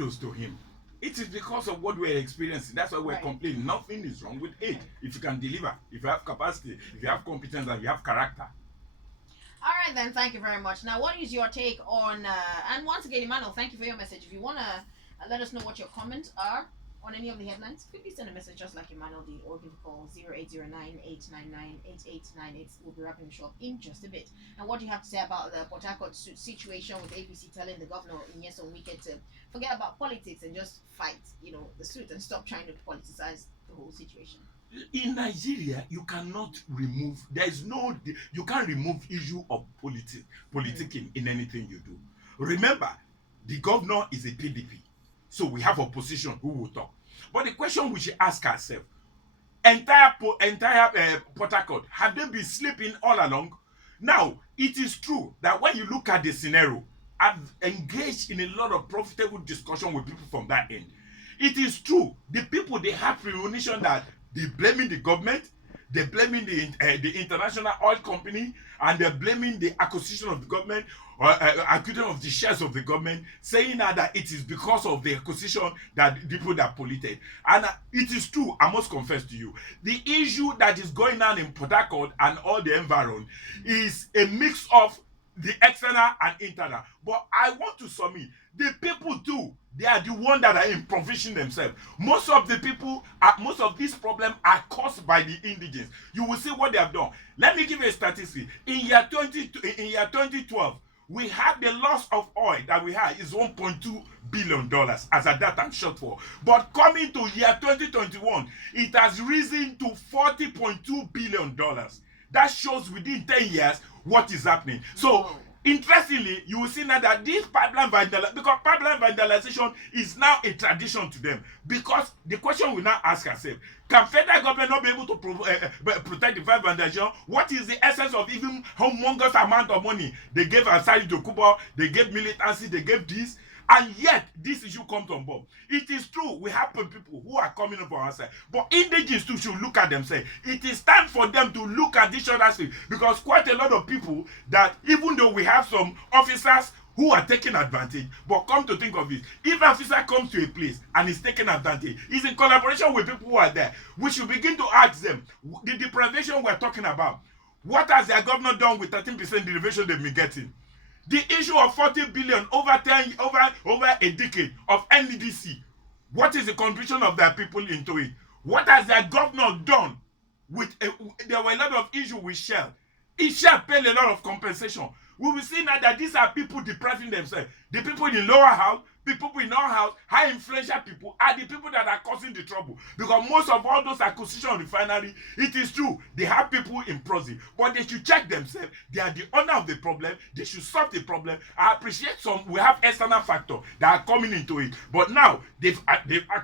kudos to him. It is because of what we're experiencing. That's why we're complaining. Nothing is wrong with it. If you can deliver, if you have capacity, if you have competence, and you have character. All right, then. Thank you very much. Now, what is your take on? And once again, Emmanuel, thank you for your message. If you wanna let us know what your comments are on any of the headlines, quickly send a message just like Emmanuel did, or give a call 0809-899-8898. We'll be wrapping the show up in just a bit. And what do you have to say about the Port Harcourt situation with APC telling the governor in Nyesom Wike to forget about politics and just fight, the suit and stop trying to politicize the whole situation? In Nigeria, you cannot remove. There is no. You can't remove issue of politicking in anything you do. Remember, the governor is a PDP, so we have opposition who will talk. But the question we should ask ourselves: entire Port Harcourt, have they been sleeping all along? Now, it is true that when you look at the scenario, I've engaged in a lot of profitable discussion with people from that end. It is true, the people, they have premonition that they blaming the government, they're blaming the international oil company, and they're blaming the acquisition of the government, or acquisition of the shares of the government, saying that it is because of the acquisition that the people that polluted. And it is true, I must confess to you, the issue that is going on in Port Harcourt and all the environment is a mix of the external and internal. But I want to submit, the people too, they are the one that are impoverishing themselves. Most of the people, most of these problems are caused by the indigenous. You will see what they have done. Let me give you a statistic. In year 2012, we have the loss of oil that we have is $1.2 billion as at that I'm short for. But coming to year 2021, it has risen to $40.2 billion. That shows within 10 years what is happening. So, interestingly, you will see now that this pipeline vandalization is now a tradition to them. Because the question we now ask ourselves, can federal government not be able to protect the pipeline vandalization? What is the essence of even humongous amount of money they gave outside to Cuba, they gave militancy, they gave this, and yet this issue comes on board. It is true, we have people who are coming up on our side, but indigenous too should look at themselves. It is time for them to look at each other's face, because quite a lot of people that, even though we have some officers who are taking advantage, but come to think of it, if an officer comes to a place and is taking advantage, he's in collaboration with people who are there. We should begin to ask them, the deprivation we're talking about, what has their governor done with 13% derivation they've been getting? The issue of 40 billion over a decade of NDDC, what is the contribution of their people into it? What has their governor done with there were a lot of issues with Shell. If Shell paid a lot of compensation, we will see now that these are people depriving themselves. The people in lower house, the people in our house, high influential people are the people that are causing the trouble. Because most of all those acquisition refinery, it is true, they have people in prison, but they should check themselves. They are the owner of the problem. They should solve the problem. I appreciate we have external factors that are coming into it. But now, they've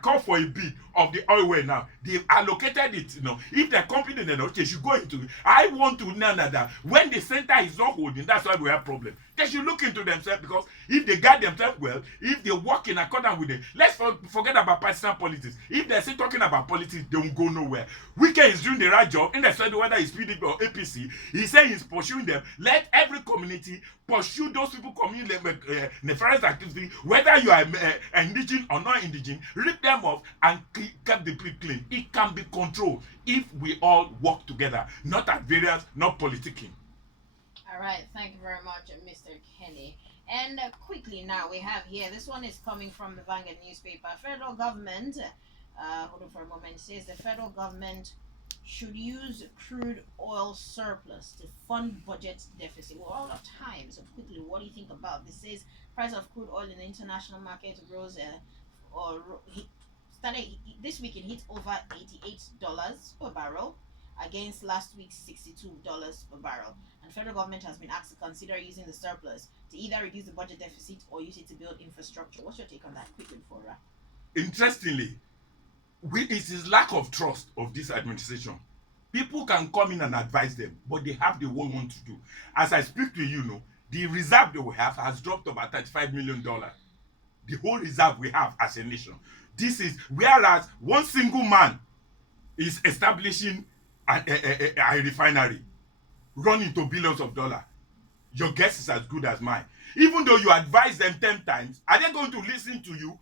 called for a bid of the oil well now. They've allocated it, If they're confident enough, they should go into it. I want to know that when the center is not holding, that's why we have problem. They should look into themselves, because if they guide themselves well, if they work in accordance with it, let's forget about partisan politics. If they're still talking about politics, they won't go nowhere. Wike is doing the right job, in the sense whether it's PDP or APC. He's saying he's pursuing them. Let every community pursue those people committing nefarious activity, whether you are indigenous or not indigenous, rip them off and keep the place clean. It can be controlled if we all work together, not at variance, not politicking. All right, thank you very much, Mr. Kenny. And quickly now, we have here, this one is coming from the Vanguard newspaper. Federal government, hold on for a moment, says the federal government should use crude oil surplus to fund budget deficit. We're all out of time, so quickly, what do you think about this? It says price of crude oil in the international market rose, started this week, it hit over $88 per barrel against last week's $62 per barrel. And federal government has been asked to consider using the surplus to either reduce the budget deficit or use it to build infrastructure. What's your take on that? Quickly before that. Interestingly, it is lack of trust of this administration. People can come in and advise them, but they have the one want to do. As I speak to you, the reserve that we have has dropped to about $35 million. The whole reserve we have as a nation. This is whereas one single man is establishing a refinery running to billions of dollars. Your guess is as good as mine. Even though you advise them 10 times, are they going to listen to you?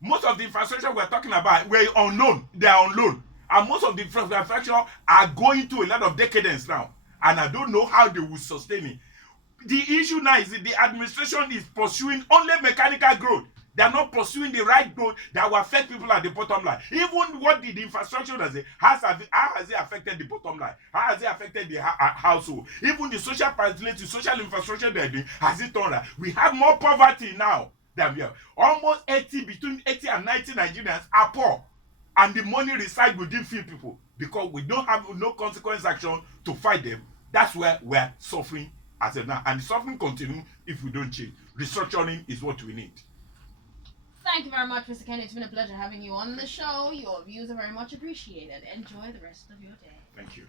Most of the infrastructure we're talking about were unknown. They are on loan. And most of the infrastructure are going to a lot of decadence now. And I don't know how they will sustain it. The issue now is that the administration is pursuing only mechanical growth. They are not pursuing the right growth that will affect people at the bottom line. Even what did the infrastructure does it, how has it affected the bottom line? How has it affected the household? Even the social facility, social infrastructure they are doing, has it done that? We have more poverty now than we have. Almost 80, between 80 and 90 Nigerians are poor. And the money resides within few people because we don't have no consequence action to fight them. That's where we're suffering as of now. And the suffering continues if we don't change. Restructuring is what we need. Thank you very much, Mr. Kenny. It's been a pleasure having you on the show. Your views are very much appreciated. Enjoy the rest of your day. Thank you.